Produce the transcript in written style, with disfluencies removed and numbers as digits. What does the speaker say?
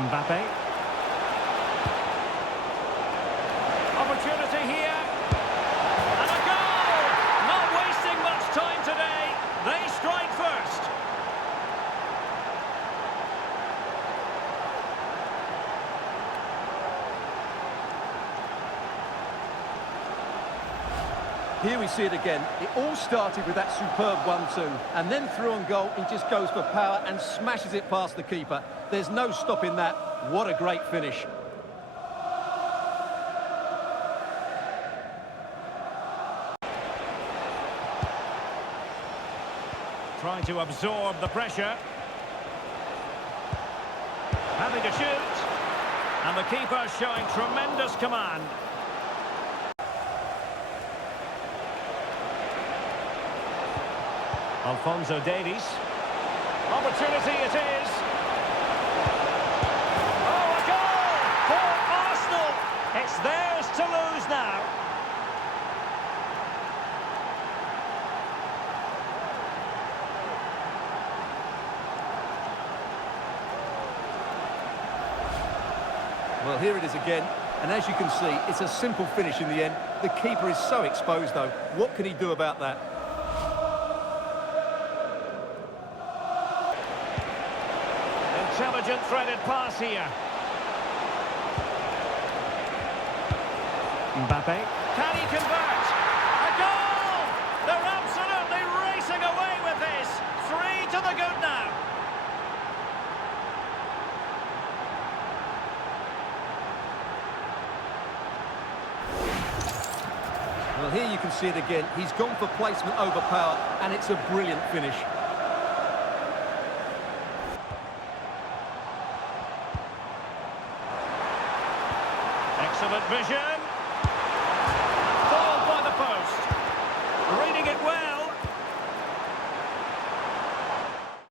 Mbappe. Opportunity here. And a goal! Not wasting much time today. They strike first. Here we see it again. It all started with that superb 1-2, and then through on goal, he just goes for power and smashes it past the keeper. There's no stopping that. What a great finish. Trying to absorb the pressure. Having to shoot. And the keeper showing tremendous command. Alphonso Davies. Opportunity it is. Oh, a goal for Arsenal. It's theirs to lose now. Well, here it is again, and as you can see, it's a simple finish in the end. The keeper is so exposed, though. What can he do about that? Intelligent threaded pass here. Mbappe. Can he convert? A goal! They're absolutely racing away with this. 3 to the good now. Well, here you can see it again. He's gone for placement over power, and it's a brilliant finish. Excellent vision.